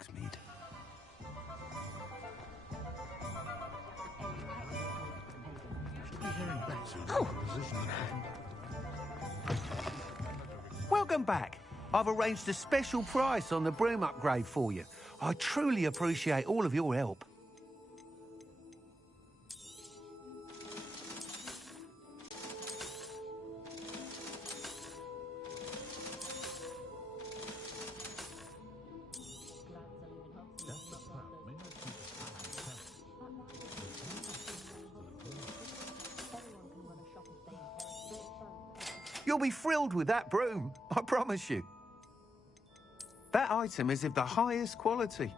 Hogsmeade. Welcome back. I've arranged a special price on the broom upgrade for you. I truly appreciate all of your help. You'll be thrilled with that broom, I promise you. That item is of the highest quality.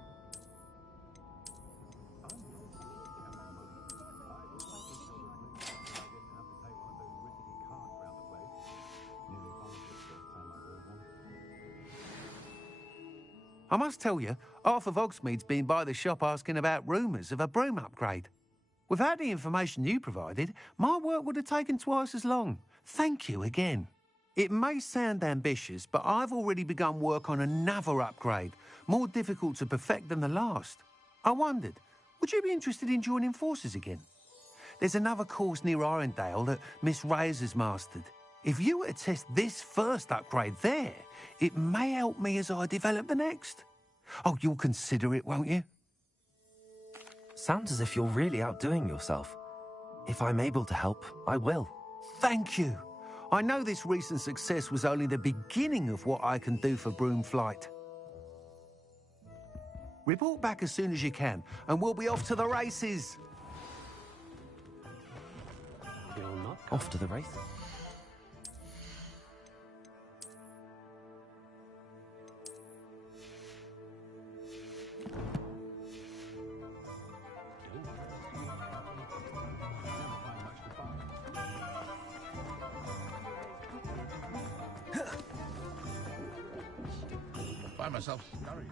I must tell you, half of Hogsmeade's been by the shop asking about rumours of a broom upgrade. Without the information you provided, my work would have taken twice as long. Thank you again. It may sound ambitious, but I've already begun work on another upgrade, more difficult to perfect than the last. I wondered, would you be interested in joining forces again? There's another course near Arendelle that Miss Reyes has mastered. If you were to test this first upgrade there, it may help me as I develop the next. Oh, you'll consider it, won't you? Sounds as if you're really outdoing yourself. If I'm able to help, I will. Thank you. I know this recent success was only the beginning of what I can do for broom flight. Report back as soon as you can, and we'll be off to the races. Off to the race? Find myself scurrying.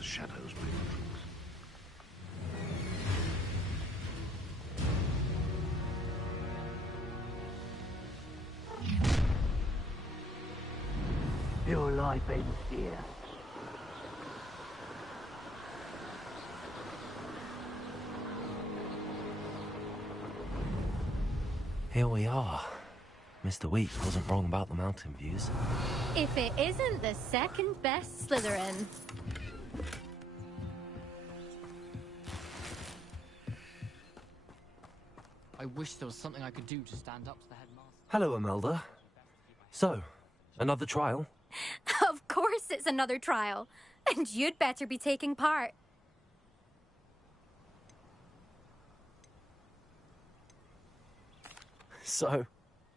Shadows bring things. Your life ends here. Here we are. Mr. Weeks wasn't wrong about the mountain views. If it isn't the second best Slytherin. I wish there was something I could do to stand up to the headmaster. Hello, Imelda. So, another trial? Of course it's another trial. And you'd better be taking part. So,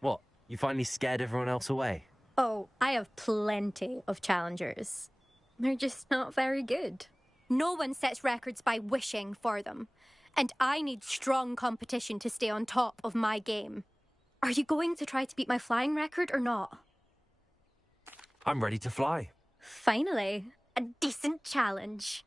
what? You finally scared everyone else away? Oh, I have plenty of challengers. They're just not very good. No one sets records by wishing for them. And I need strong competition to stay on top of my game. Are you going to try to beat my flying record or not? I'm ready to fly. Finally, a decent challenge.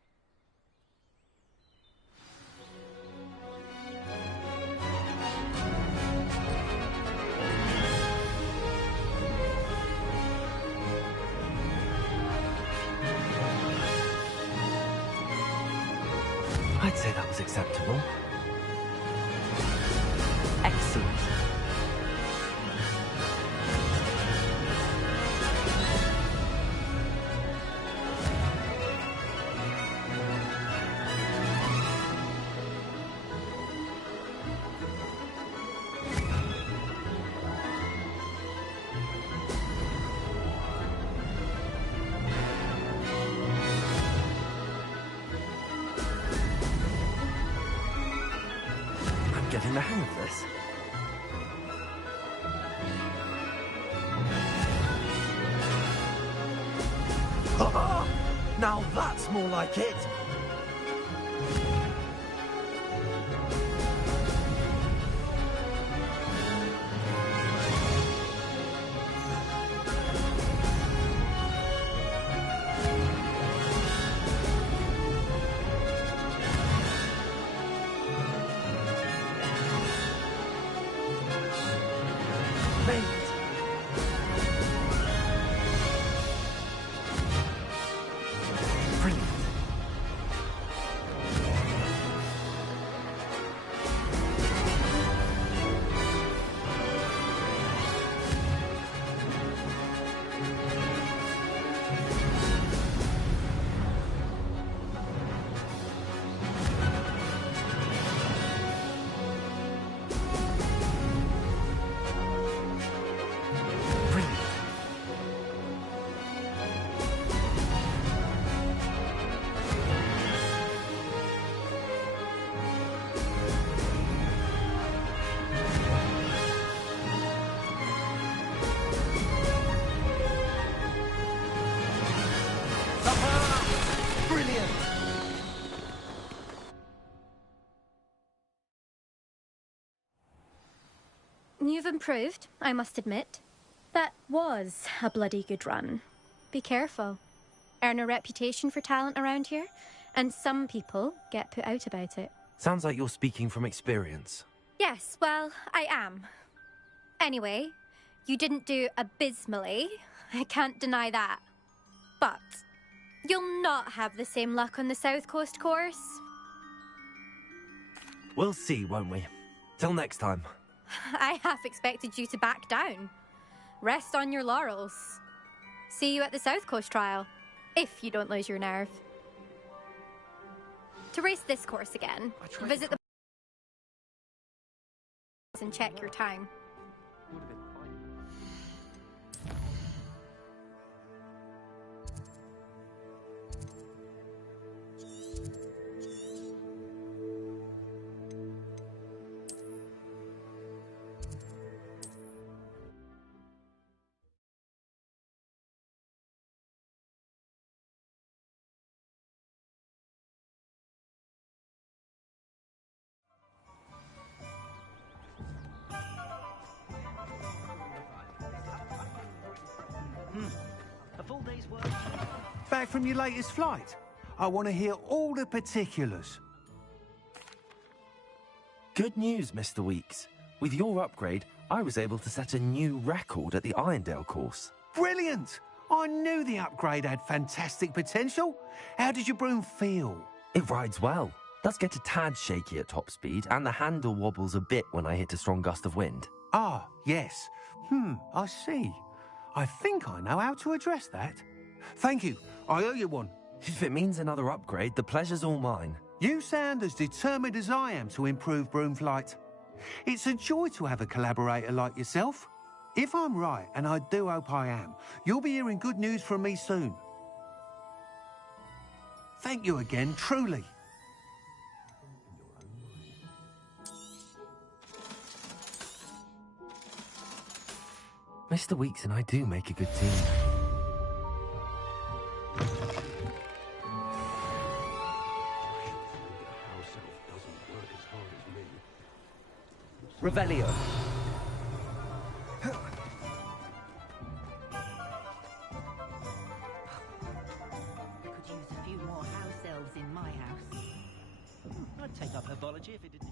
I'd say that was acceptable. Excellent. Getting the hang of this. Now that's more like it. You've improved, I must admit. That was a bloody good run. Be careful. Earn a reputation for talent around here, and some people get put out about it. Sounds like you're speaking from experience. Yes, well, I am. Anyway, you didn't do abysmally. I can't deny that. But you'll not have the same luck on the South Coast course. We'll see, won't we? Till next time. I half expected you to back down. Rest on your laurels. See you at the South Coast trial, if you don't lose your nerve. To race this course again, visit the and check your time. A full day's work. Back from your latest flight? I want to hear all the particulars. Good news, Mr. Weeks. With your upgrade, I was able to set a new record at the Irondale course. Brilliant! I knew the upgrade had fantastic potential. How did your broom feel? It rides well. Does get a tad shaky at top speed, and the handle wobbles a bit when I hit a strong gust of wind. Ah, yes. I see. I think I know how to address that. Thank you. I owe you one. If it means another upgrade, the pleasure's all mine. You sound as determined as I am to improve broom flight. It's a joy to have a collaborator like yourself. If I'm right, and I do hope I am, you'll be hearing good news from me soon. Thank you again, truly. Mr. Weeks and I do make a good team. Revelio. Could use a few more house elves in my house. I'd take up herbology if it didn't...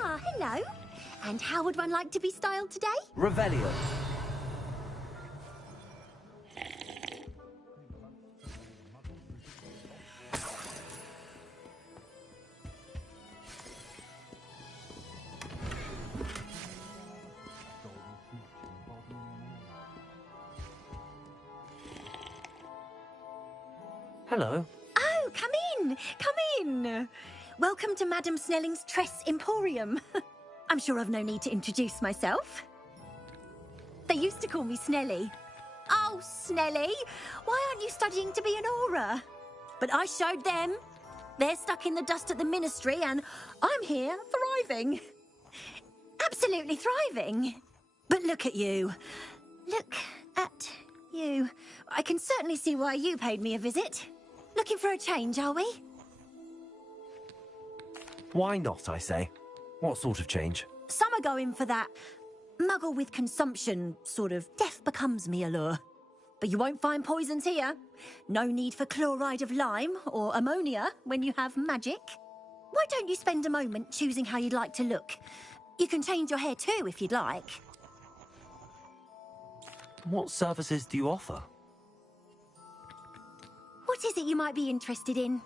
Ah, hello. And how would one like to be styled today? Revelio. Hello. Oh, come in. Come in. Welcome to Madame Snelling's Tress Emporium. I'm sure I've no need to introduce myself. They used to call me Snelly. Oh, Snelly, why aren't you studying to be an aura? But I showed them. They're stuck in the dust at the ministry and I'm here thriving. Absolutely thriving. But look at you. Look at you. I can certainly see why you paid me a visit. Looking for a change, are we? Why not, I say? What sort of change? Some are going for that muggle with consumption, sort of death becomes me allure. But you won't find poisons here. No need for chloride of lime or ammonia when you have magic. Why don't you spend a moment choosing how you'd like to look? You can change your hair too if you'd like. What services do you offer? What is it you might be interested in?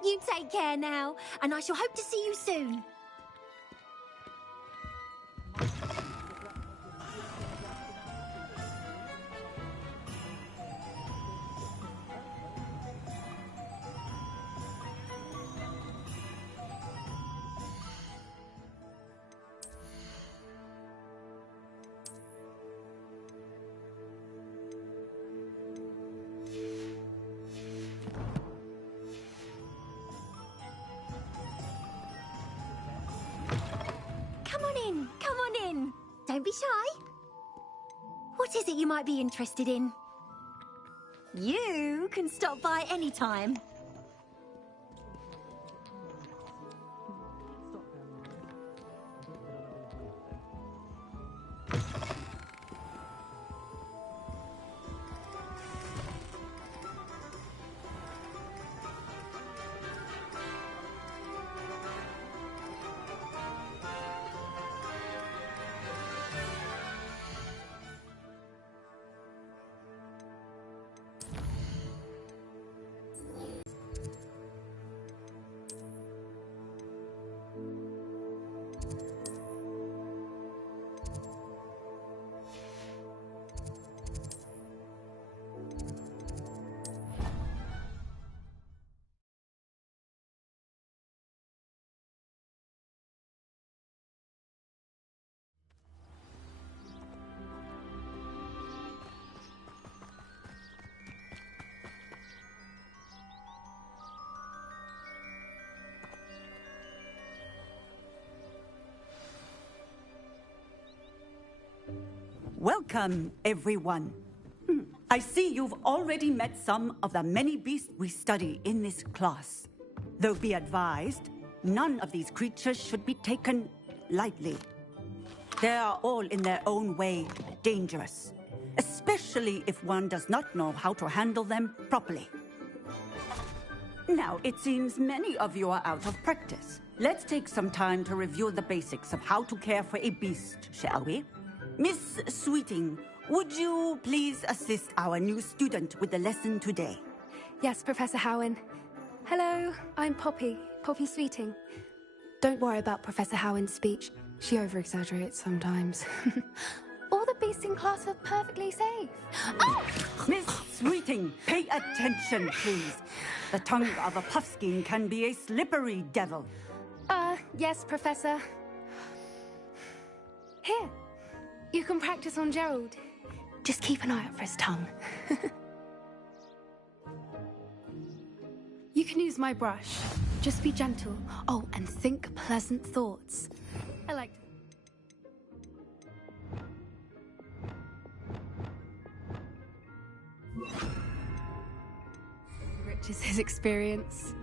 You take care now, and I shall hope to see you soon. Don't be shy. What is it you might be interested in? You can stop by any time. Welcome, everyone. I see you've already met some of the many beasts we study in this class. Though be advised, none of these creatures should be taken lightly. They are all in their own way dangerous, especially if one does not know how to handle them properly. Now, it seems many of you are out of practice. Let's take some time to review the basics of how to care for a beast, shall we? Miss Sweeting, would you please assist our new student with the lesson today? Yes, Professor Howen. Hello, I'm Poppy Sweeting. Don't worry about Professor Howen's speech. She over-exaggerates sometimes. All the beasts in class are perfectly safe. Oh! Miss Sweeting, pay attention, please. The tongue of a puffskein can be a slippery devil. Yes, Professor. Here, you can practice on Gerald. Just keep an eye out for his tongue. You can use my brush. Just be gentle. Oh, and think pleasant thoughts. I like... Rich is his experience.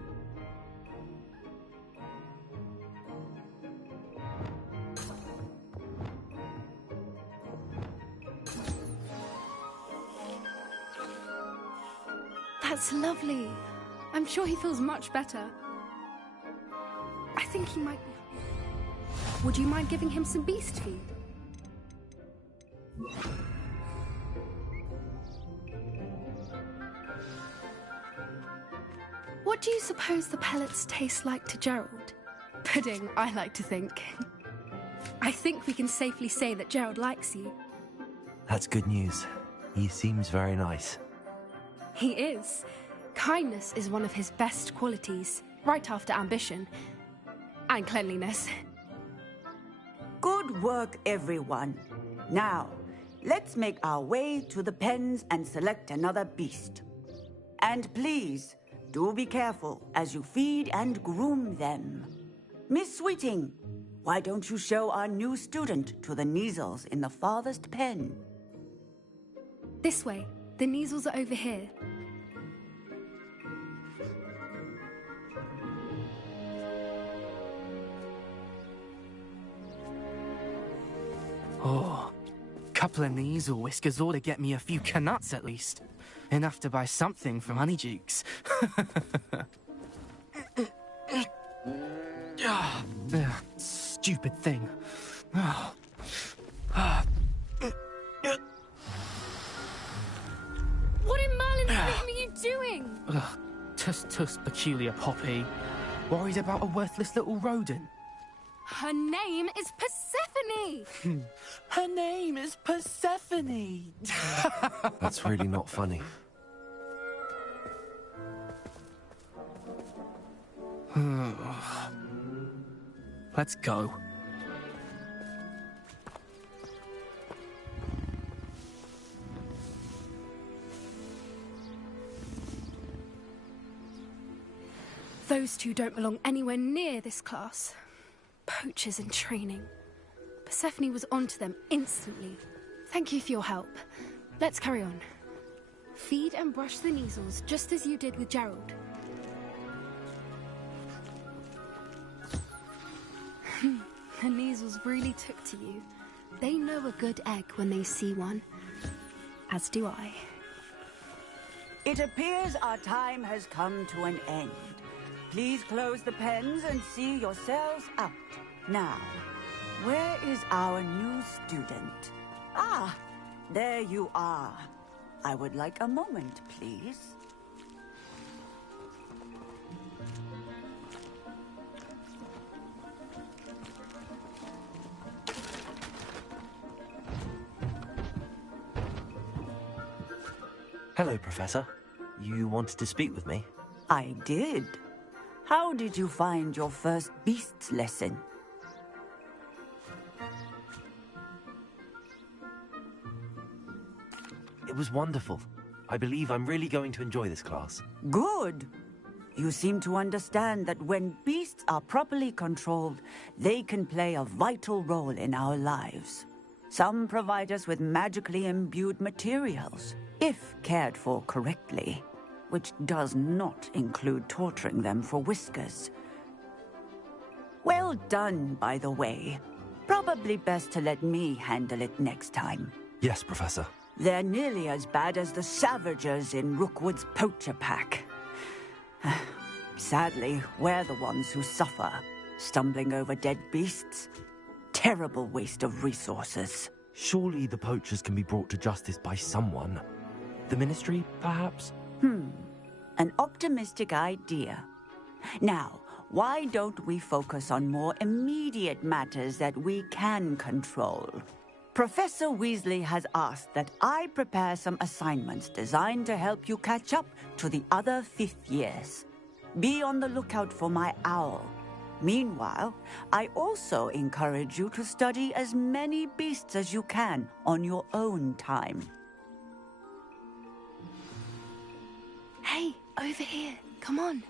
That's lovely. I'm sure he feels much better. I think he might be... Would you mind giving him some beast feed? What do you suppose the pellets taste like to Gerald? Pudding, I like to think. I think we can safely say that Gerald likes you. That's good news. He seems very nice. He is. Kindness is one of his best qualities, right after ambition. And cleanliness. Good work, everyone. Now, let's make our way to the pens and select another beast. And please, do be careful as you feed and groom them. Miss Sweeting, why don't you show our new student to the Kneazles in the farthest pen? This way. The Kneazles are over here. Oh, couple of Kneazle whiskers ought to get me a few canuts at least. Enough to buy something from Honeydukes. Stupid thing. What in Merlin's name are you doing? Tuss, peculiar Poppy. Worried about a worthless little rodent? Her name is Persephone! Her name is Persephone! That's really not funny. Let's go. Those two don't belong anywhere near this class. Poachers in training. Persephone was onto them instantly. Thank you for your help. Let's carry on. Feed and brush the Kneazles just as you did with Gerald. The Kneazles really took to you. They know a good egg when they see one. As do I. It appears our time has come to an end. Please close the pens and see yourselves out. Now, where is our new student? Ah, there you are. I would like a moment, please. Hello, Professor. You wanted to speak with me? I did. How did you find your first beasts lesson? It was wonderful. I believe I'm really going to enjoy this class. Good. You seem to understand that when beasts are properly controlled, they can play a vital role in our lives. Some provide us with magically imbued materials, if cared for correctly, which does not include torturing them for whiskers. Well done, by the way. Probably best to let me handle it next time. Yes, Professor. They're nearly as bad as the Savagers in Rookwood's poacher pack. Sadly, we're the ones who suffer, stumbling over dead beasts. Terrible waste of resources. Surely the poachers can be brought to justice by someone. The Ministry, perhaps? An optimistic idea. Now, why don't we focus on more immediate matters that we can control? Professor Weasley has asked that I prepare some assignments designed to help you catch up to the other fifth years. Be on the lookout for my owl. Meanwhile, I also encourage you to study as many beasts as you can on your own time. Hey, over here. Come on.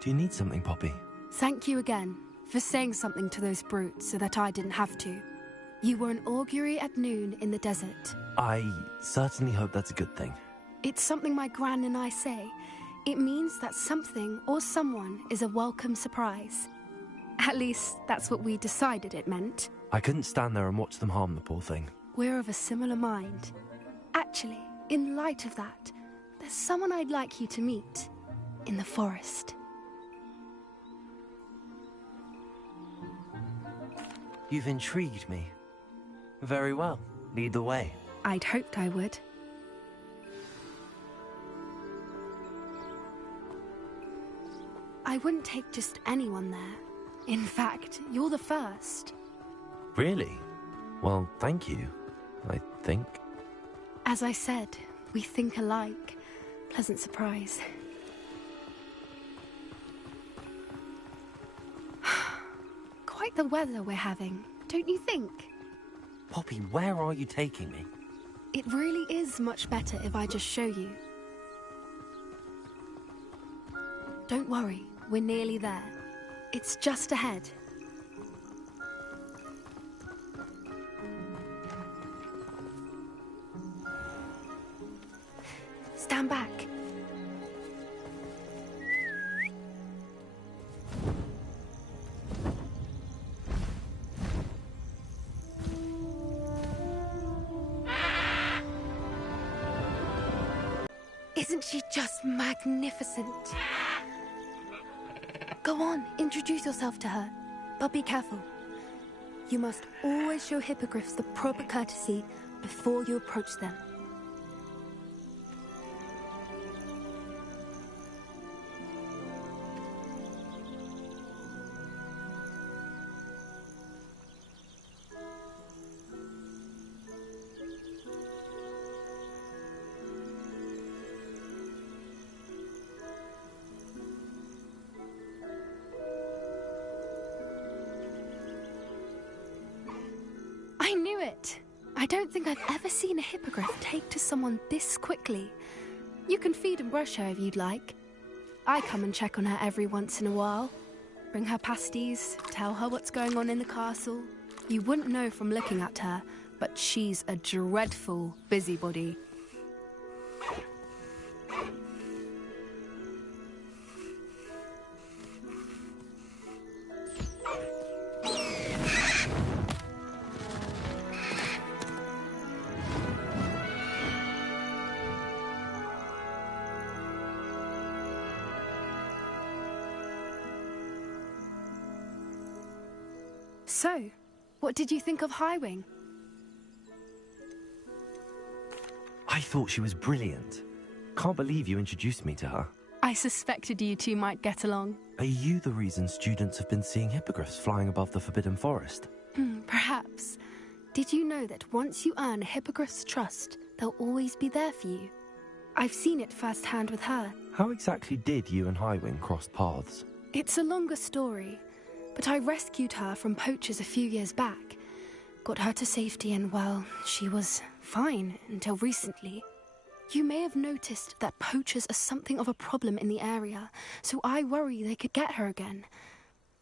Do you need something, Poppy? Thank you again for saying something to those brutes so that I didn't have to. You were an augury at noon in the desert. I certainly hope that's a good thing. It's something my gran and I say. It means that something or someone is a welcome surprise. At least, that's what we decided it meant. I couldn't stand there and watch them harm the poor thing. We're of a similar mind. Actually, in light of that, there's someone I'd like you to meet. In the forest. You've intrigued me. Very well. Lead the way. I'd hoped I would. I wouldn't take just anyone there. In fact, you're the first. Really? Well, thank you, I think. As I said, we think alike. Pleasant surprise. Quite the weather we're having, don't you think? Poppy, where are you taking me? It really is much better if I just show you. Don't worry, we're nearly there. It's just ahead. Stand back. Isn't she just magnificent? Go on, introduce yourself to her. But be careful. You must always show hippogriffs the proper courtesy before you approach them. I knew it! I don't think I've ever seen a hippogriff take to someone this quickly. You can feed and brush her if you'd like. I come and check on her every once in a while. Bring her pasties, tell her what's going on in the castle. You wouldn't know from looking at her, but she's a dreadful busybody. So, what did you think of Highwing? I thought she was brilliant. Can't believe you introduced me to her. I suspected you two might get along. Are you the reason students have been seeing hippogriffs flying above the Forbidden Forest? Perhaps. Did you know that once you earn a hippogriff's trust, they'll always be there for you? I've seen it firsthand with her. How exactly did you and Highwing cross paths? It's a longer story, but I rescued her from poachers a few years back. Got her to safety and, well, she was fine until recently. You may have noticed that poachers are something of a problem in the area, so I worry they could get her again.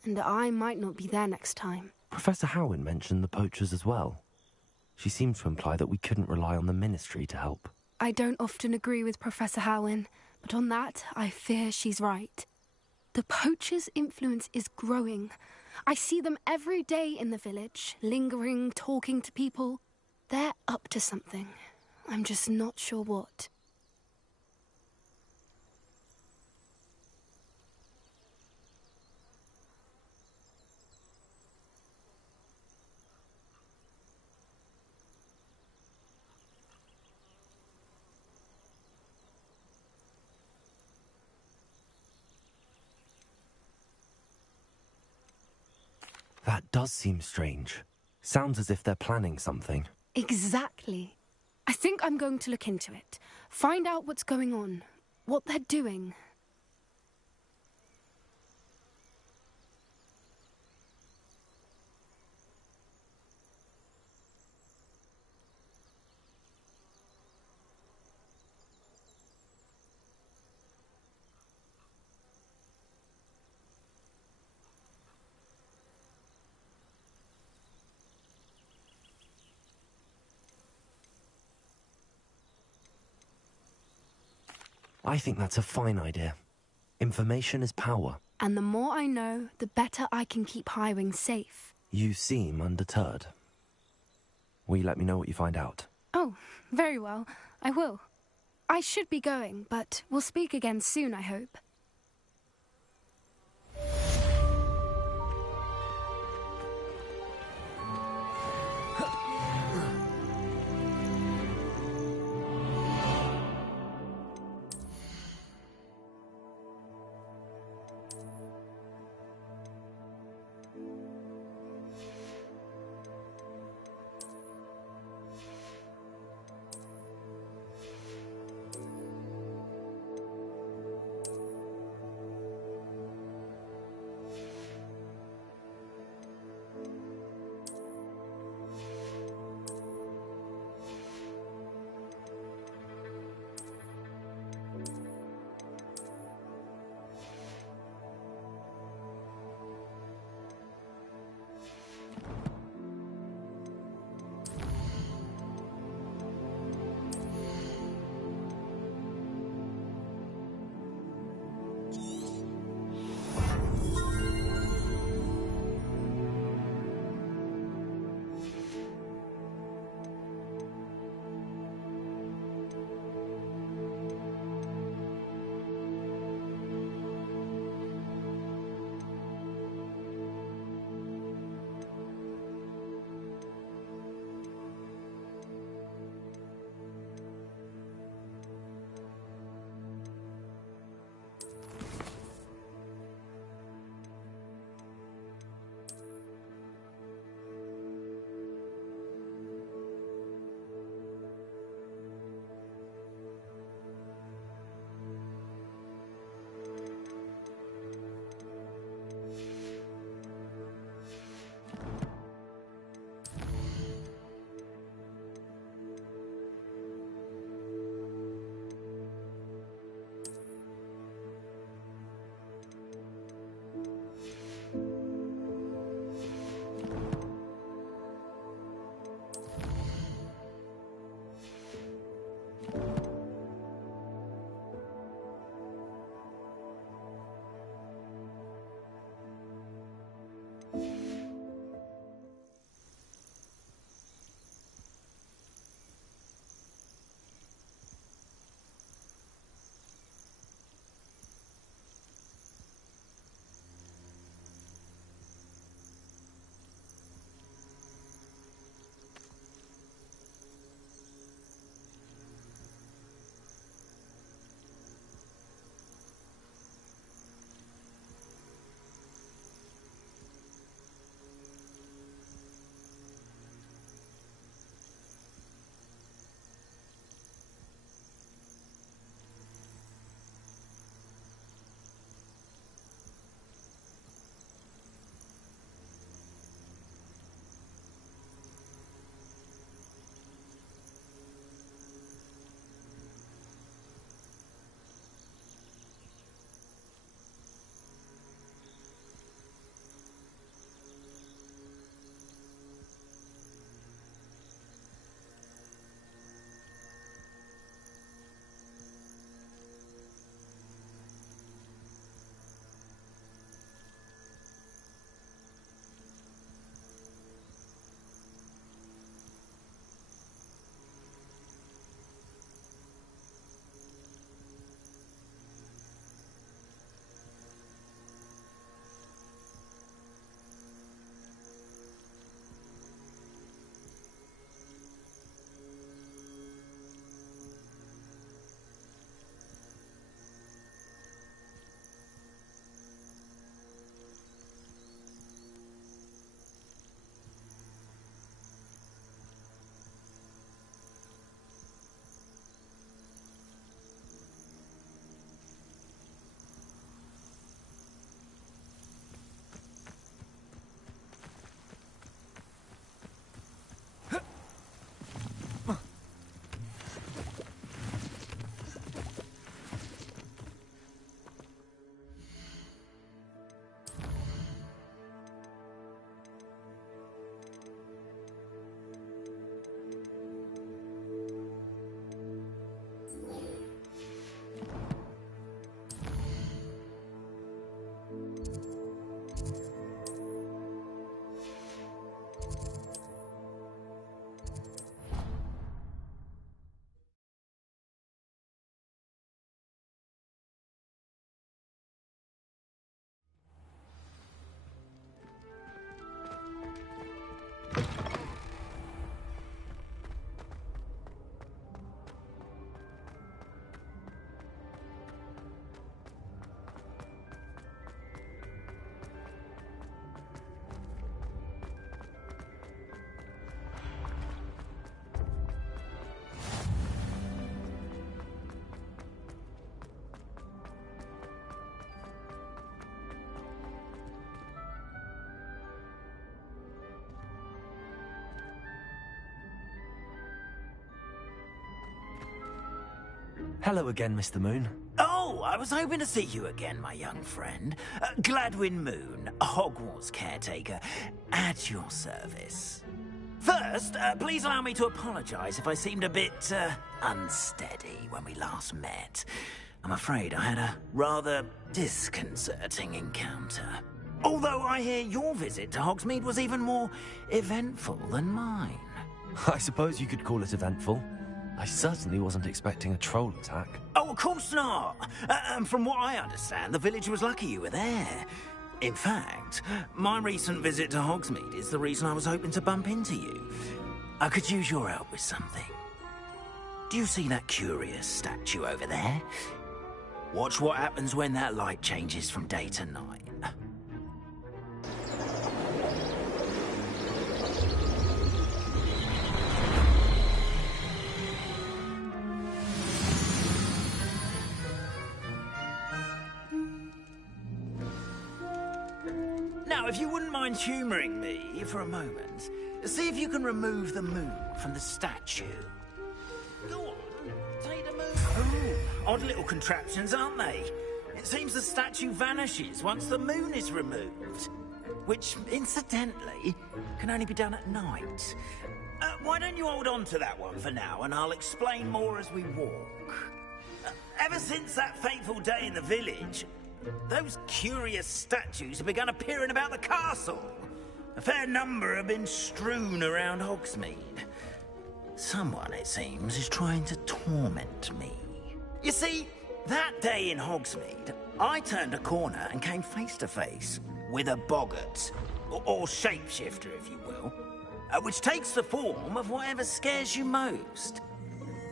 And I might not be there next time. Professor Howin mentioned the poachers as well. She seemed to imply that we couldn't rely on the Ministry to help. I don't often agree with Professor Howin, but on that, I fear she's right. The poachers' influence is growing. I see them every day in the village, lingering, talking to people. They're up to something. I'm just not sure what. That does seem strange. Sounds as if they're planning something. Exactly. I think I'm going to look into it. Find out what's going on. What they're doing. I think that's a fine idea. Information is power. And the more I know, the better I can keep Highwing safe. You seem undeterred. Will you let me know what you find out? Oh, very well. I will. I should be going, but we'll speak again soon, I hope. Hello again, Mr. Moon. Oh, I was hoping to see you again, my young friend. Gladwin Moon, Hogwarts caretaker, at your service. First, please allow me to apologise if I seemed a bit, unsteady when we last met. I'm afraid I had a rather disconcerting encounter. Although I hear your visit to Hogsmeade was even more eventful than mine. I suppose you could call it eventful. I certainly wasn't expecting a troll attack. Oh, of course not. And from what I understand, the village was lucky you were there. In fact, my recent visit to Hogsmeade is the reason I was hoping to bump into you. I could use your help with something. Do you see that curious statue over there? Watch what happens when that light changes from day to night. Now, if you wouldn't mind humouring me for a moment, see if you can remove the moon from the statue. Go on, take the moon. Ooh, odd little contraptions, aren't they? It seems the statue vanishes once the moon is removed. Which, incidentally, can only be done at night. Why don't you hold on to that one for now, and I'll explain more as we walk. Ever since that fateful day in the village, those curious statues have begun appearing about the castle. A fair number have been strewn around Hogsmeade. Someone, it seems, is trying to torment me. You see, that day in Hogsmeade, I turned a corner and came face to face with a boggart, or shapeshifter, if you will, which takes the form of whatever scares you most.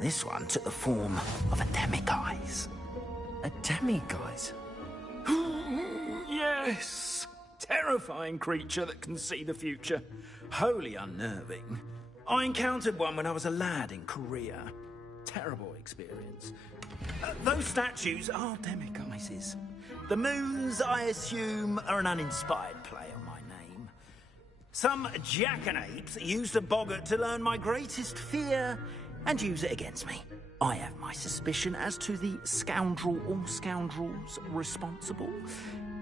This one took the form of a demiguise. A demiguise? Yes! Terrifying creature that can see the future. Wholly unnerving. I encountered one when I was a lad in Korea. Terrible experience. Those statues are demiguises. The moons, I assume, are an uninspired play on my name. Some jackanapes used a boggart to learn my greatest fear and use it against me. I have my suspicion as to the scoundrel or scoundrels responsible.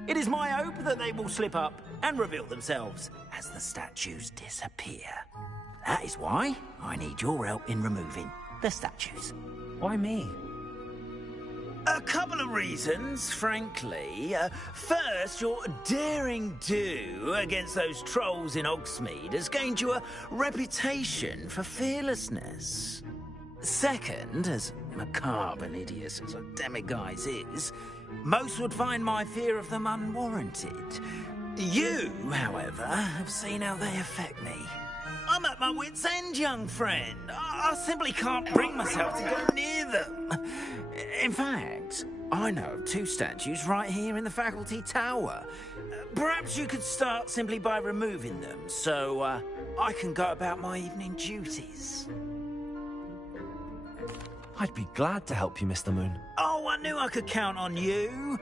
It is my hope that they will slip up and reveal themselves as the statues disappear. That is why I need your help in removing the statues. Why me? A couple of reasons, frankly. First, your daring do against those trolls in Hogsmeade has gained you a reputation for fearlessness. Second, as macabre and hideous as a demiguise is, most would find my fear of them unwarranted. You, however, have seen how they affect me. I'm at my wit's end, young friend. I simply can't bring myself to go near them. In fact, I know of two statues right here in the faculty tower. Perhaps you could start simply by removing them, so I can go about my evening duties. I'd be glad to help you, Mr. Moon. Oh, I knew I could count on you.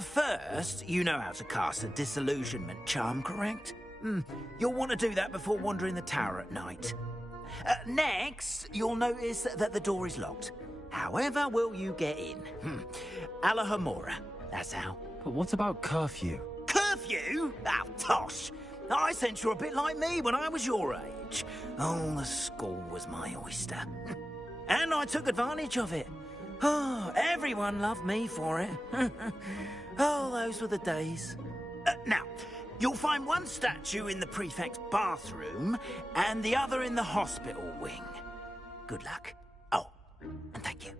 First, you know how to cast a disillusionment charm, correct? You'll want to do that before wandering the tower at night. Next, you'll notice that the door is locked. However will you get in? Alahomora, that's how. But what about curfew? Curfew? Oh, tosh. I sense you're a bit like me when I was your age. Oh, the school was my oyster. And I took advantage of it. Oh, everyone loved me for it. Oh, those were the days. Now, you'll find one statue in the prefect's bathroom and the other in the hospital wing. Good luck. Oh, and thank you.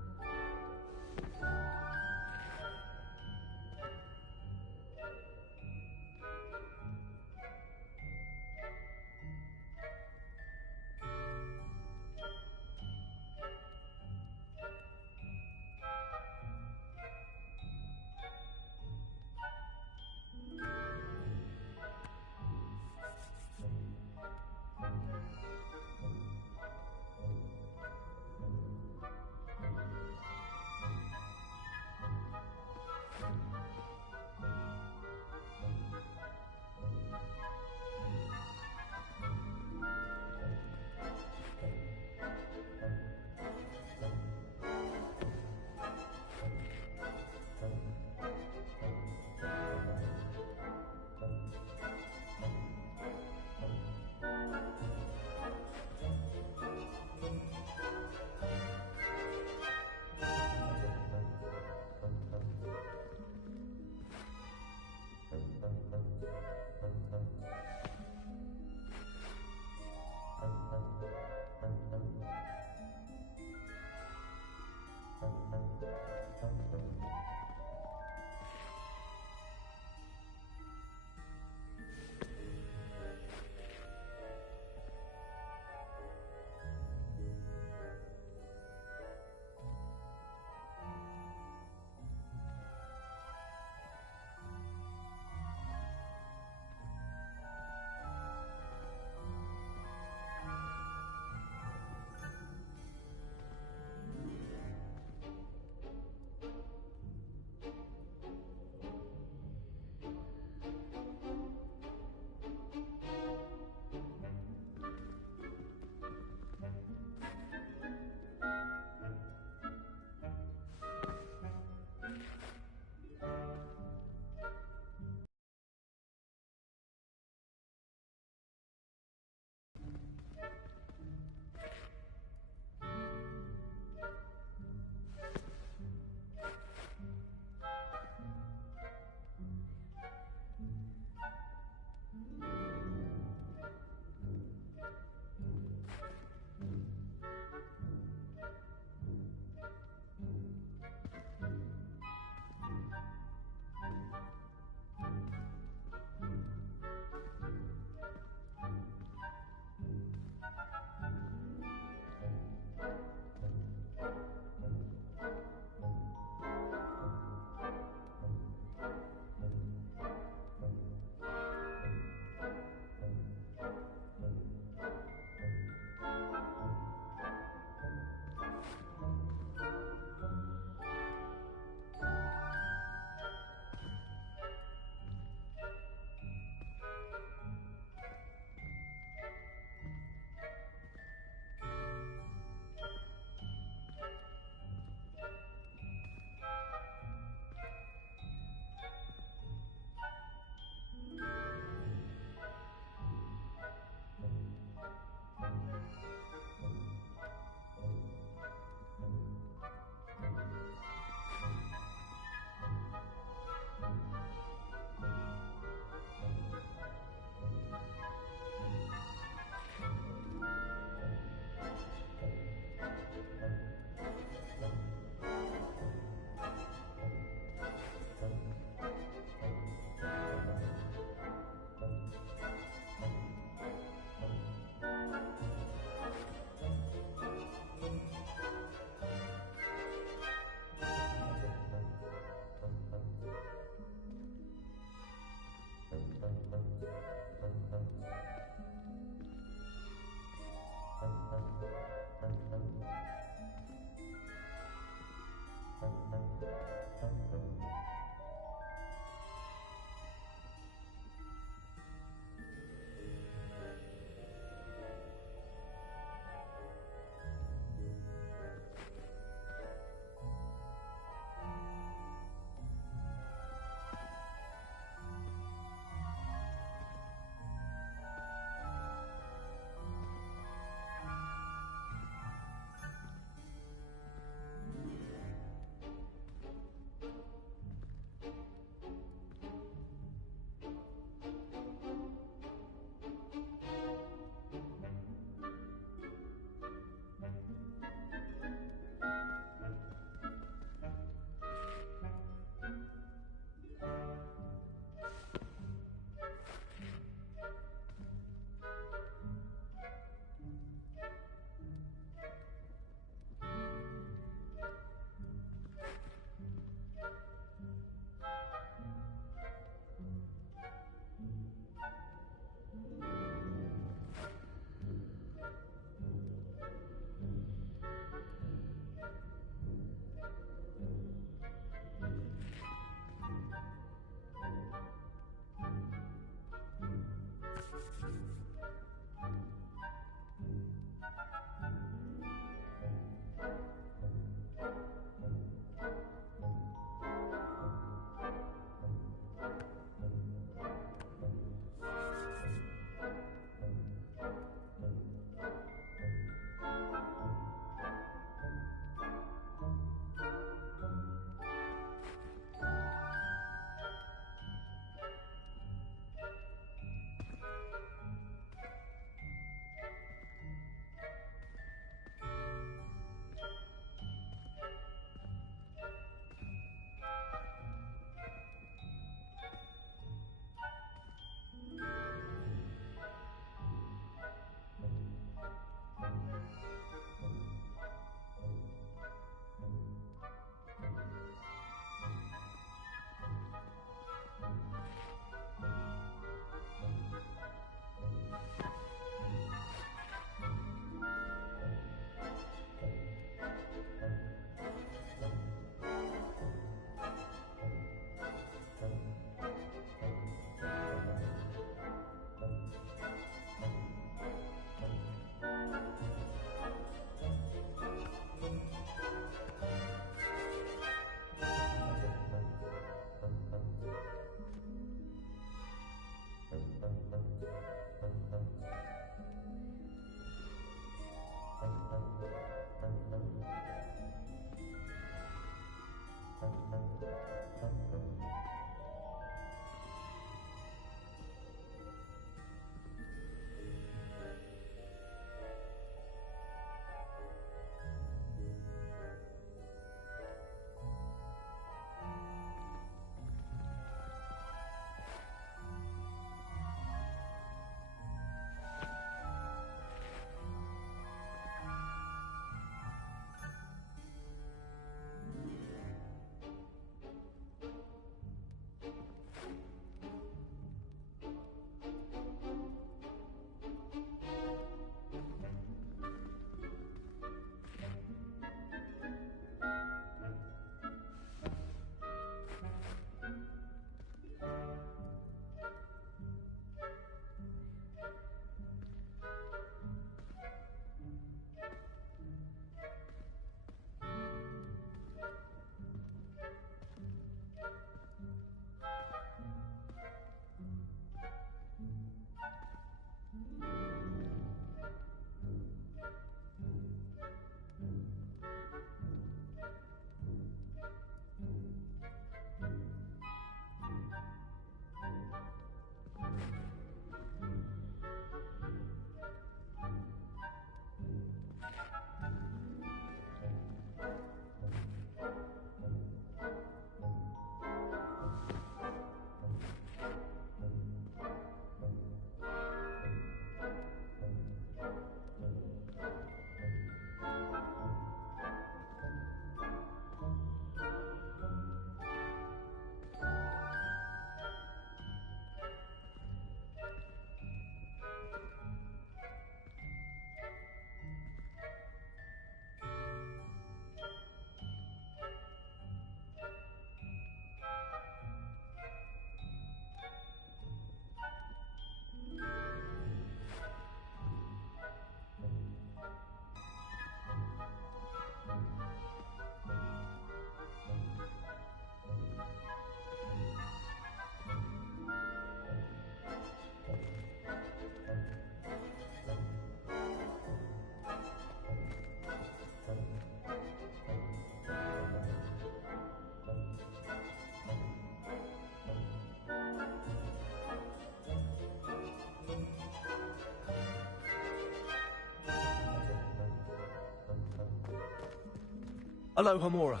Aloha Mora.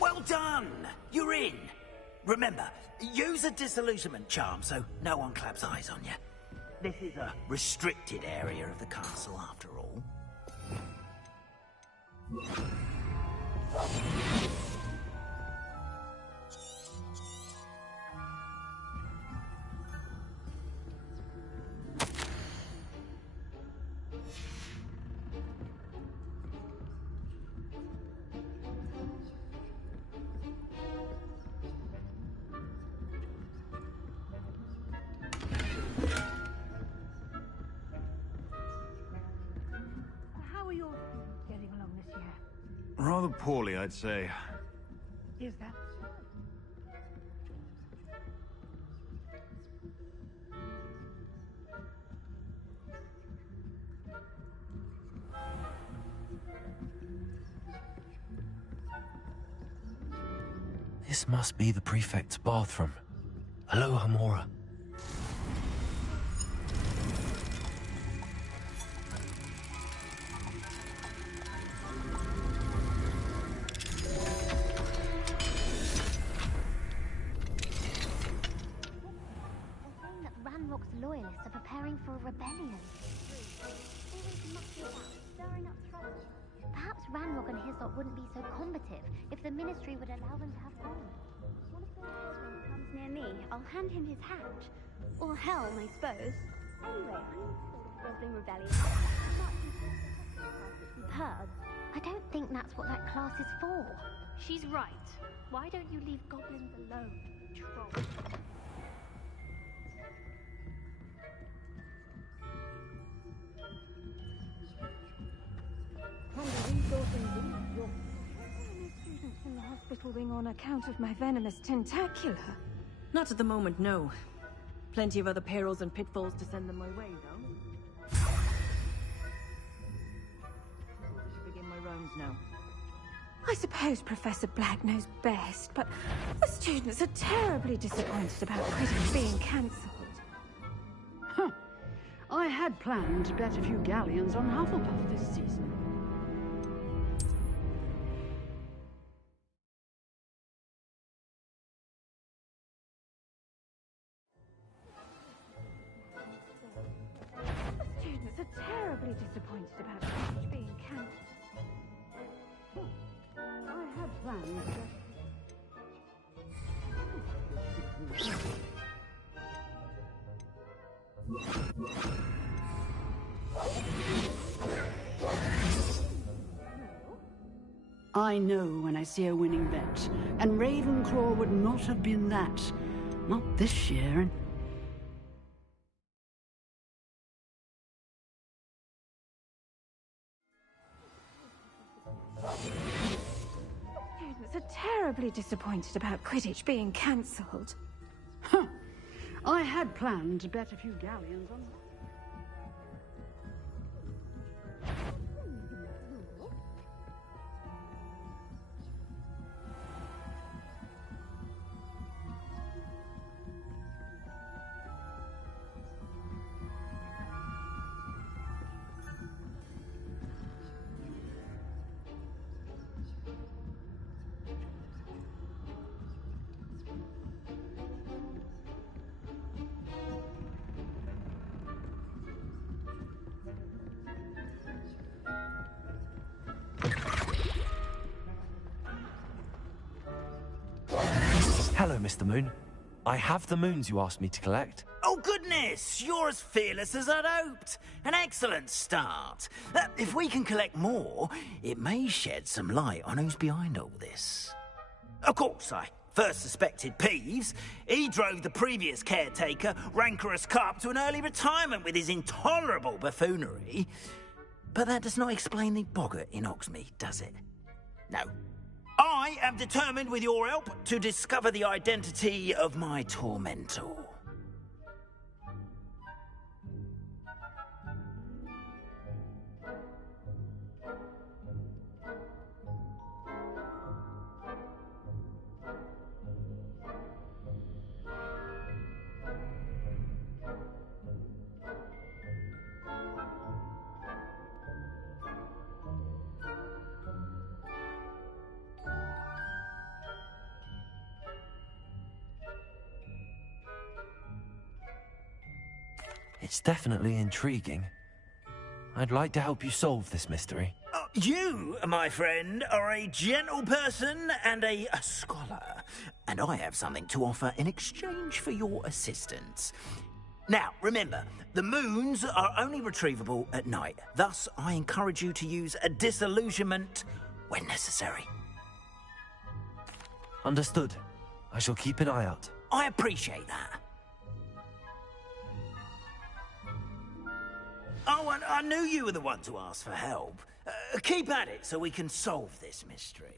Well done! You're in. Remember, use a disillusionment charm so no one claps eyes on you. This is a restricted area of the castle, after all. How are your getting along this year? Rather poorly, I'd say. Is that so? This must be the prefect's bathroom. Aloha Mora. Ranrock's loyalists are preparing for a rebellion. Stirring up trouble. Perhaps Ranrock and his lot wouldn't be so combative if the Ministry would allow them to have fun. One of those comes near me, I'll hand him his hat. Or helm, I suppose. Anyway, I'm Goblin Rebellion. Superb. I don't think that's what that class is for. She's right. Why don't you leave goblins alone, troll? Students from the hospital wing on account of my venomous tentacular. Not at the moment, no. Plenty of other perils and pitfalls to send them my way, though. I should begin my rounds now. I suppose Professor Black knows best, but the students are terribly disappointed about Quidditch being cancelled. Huh. I had planned to bet a few galleons on Hufflepuff this season. The students are terribly disappointed about Quidditch being cancelled. I had planned to... I know when I see a winning bet, and Ravenclaw would not have been that. Not this year. Students are terribly disappointed about Quidditch being cancelled. Huh. I had planned to bet a few galleons on... Hello, Mr. Moon. I have the moons you asked me to collect. Oh, goodness! You're as fearless as I'd hoped. An excellent start. If we can collect more, it may shed some light on who's behind all this. Of course, I first suspected Peeves. He drove the previous caretaker, Rancorous Carp, to an early retirement with his intolerable buffoonery. But that does not explain the boggart in Hogsmeade, does it? No. I am determined, with your help, to discover the identity of my tormentor. It's definitely intriguing. I'd like to help you solve this mystery. You, my friend, are a gentle person and a scholar, and I have something to offer in exchange for your assistance. Now, remember, the moons are only retrievable at night. Thus, I encourage you to use a disillusionment when necessary. Understood. I shall keep an eye out. I appreciate that. Oh, and I knew you were the one to ask for help. Keep at it so we can solve this mystery.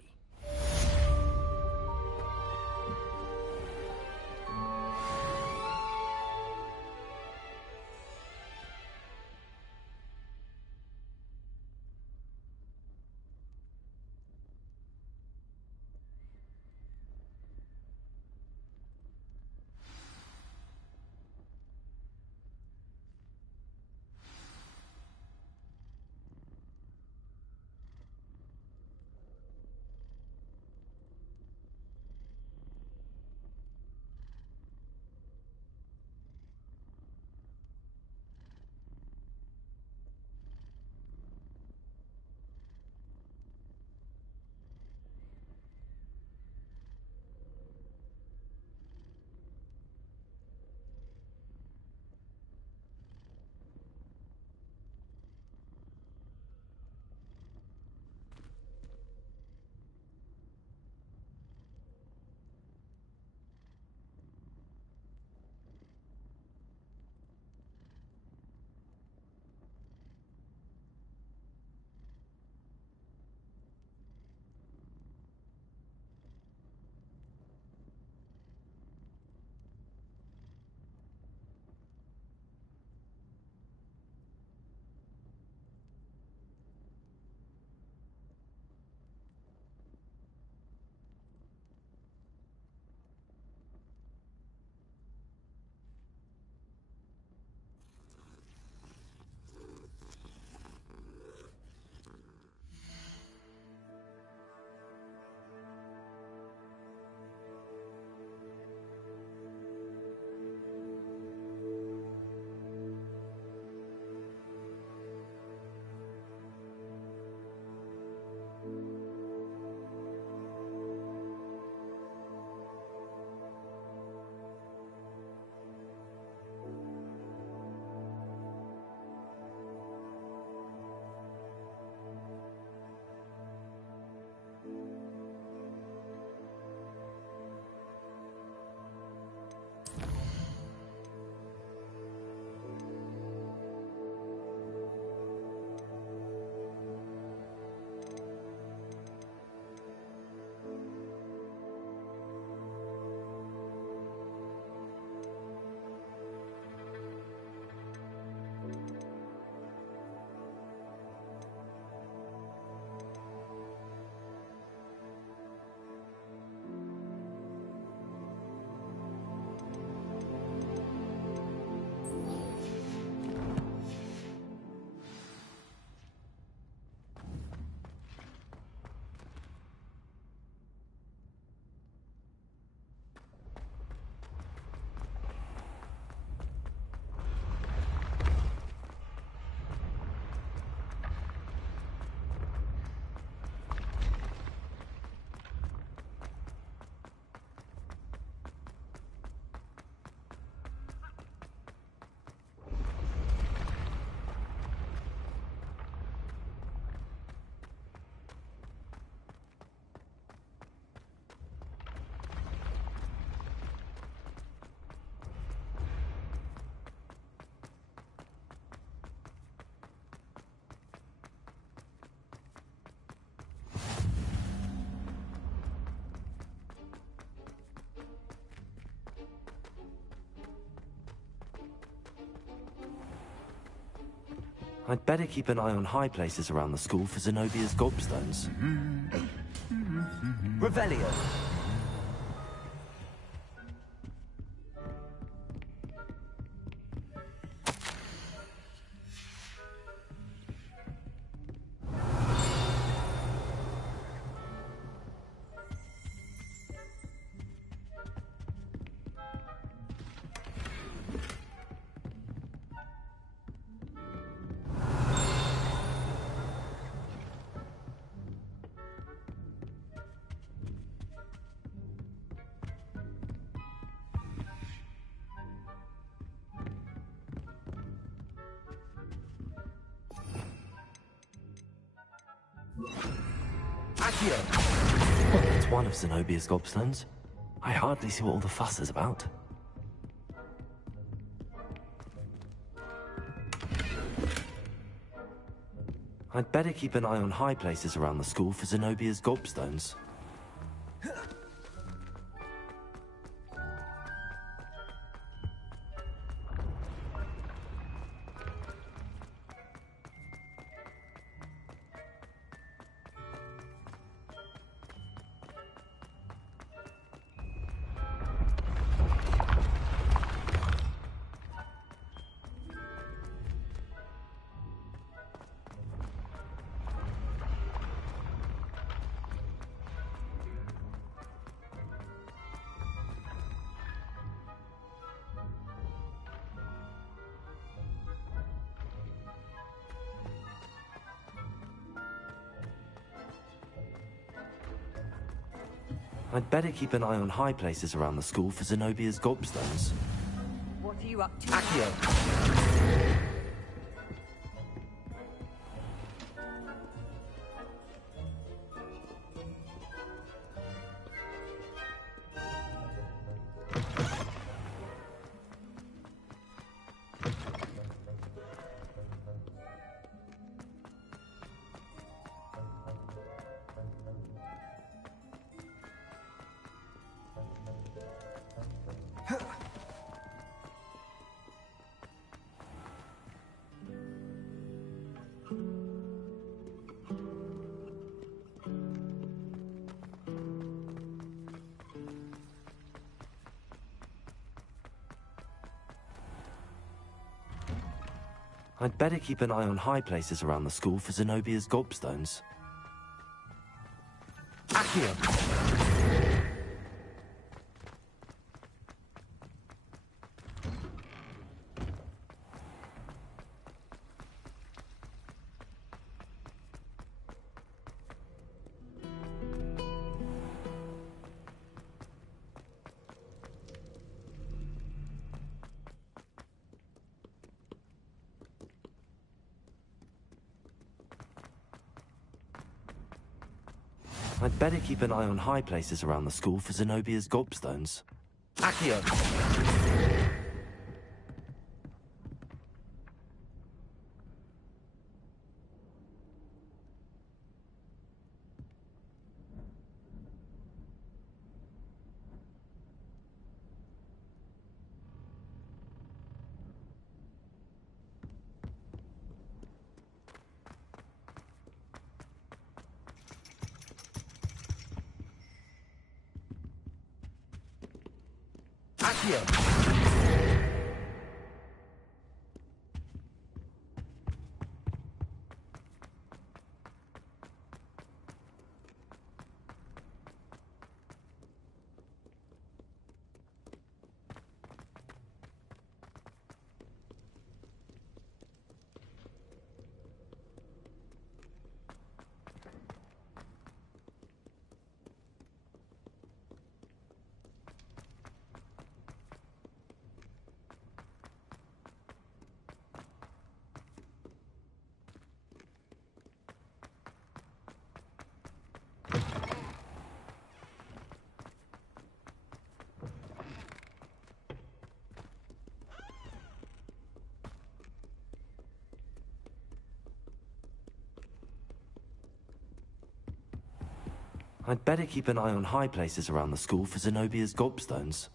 I'd better keep an eye on high places around the school for Zenobia's gobstones. Revelio! Accio! Well, that's one of Zenobia's gobstones. I hardly see what all the fuss is about. I'd better keep an eye on high places around the school for Zenobia's gobstones. I'd better keep an eye on high places around the school for Zenobia's gobstones. What are you up to? Accio! I'd better keep an eye on high places around the school for Zenobia's gobstones. Accio! I'd better keep an eye on high places around the school for Zenobia's gobstones. Accio! I'd better keep an eye on high places around the school for Zenobia's gobstones.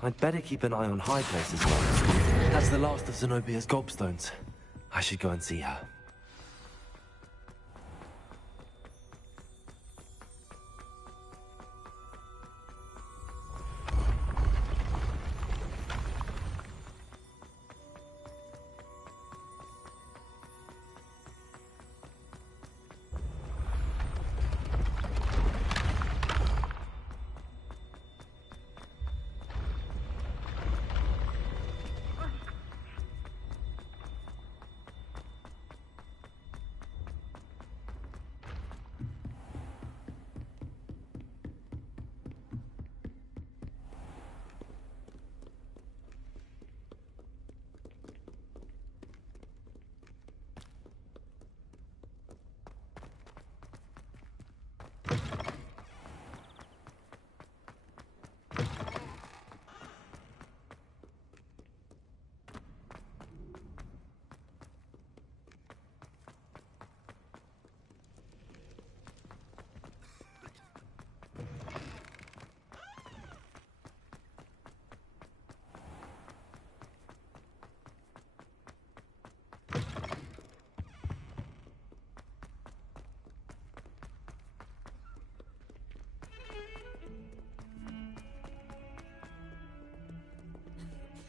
I'd better keep an eye on High Place as well. That's the last of Zenobia's gobstones. I should go and see her.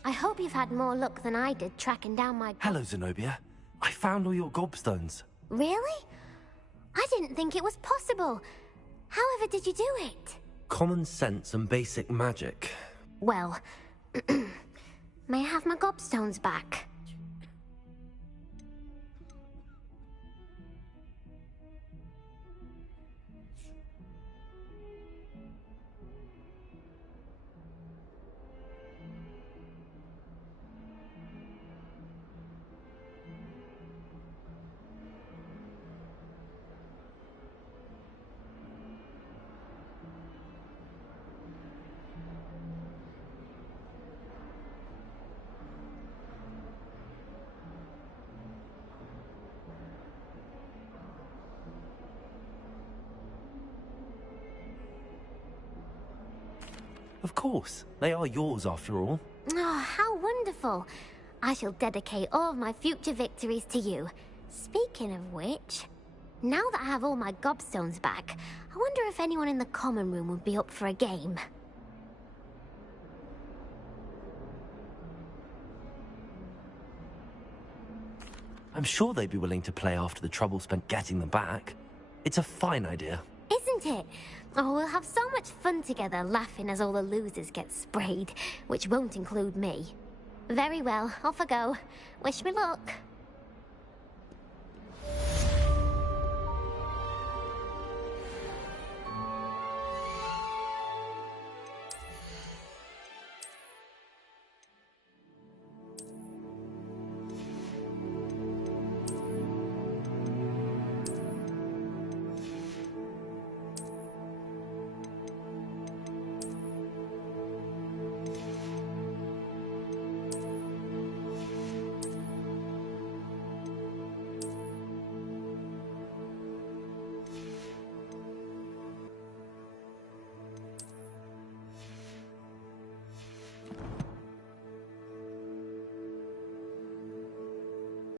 I hope you've had more luck than I did tracking down my... Hello, Zenobia. I found all your gobstones. Really? I didn't think it was possible. However did you do it? Common sense and basic magic. Well, may I have my gobstones back? Of course. They are yours after all. Oh, how wonderful. I shall dedicate all of my future victories to you. Speaking of which, now that I have all my gobstones back, I wonder if anyone in the common room would be up for a game. I'm sure they'd be willing to play after the trouble spent getting them back. It's a fine idea. Isn't it? Oh, we'll have so much fun together, laughing as all the losers get sprayed, which won't include me. Very well, off I go. Wish me luck.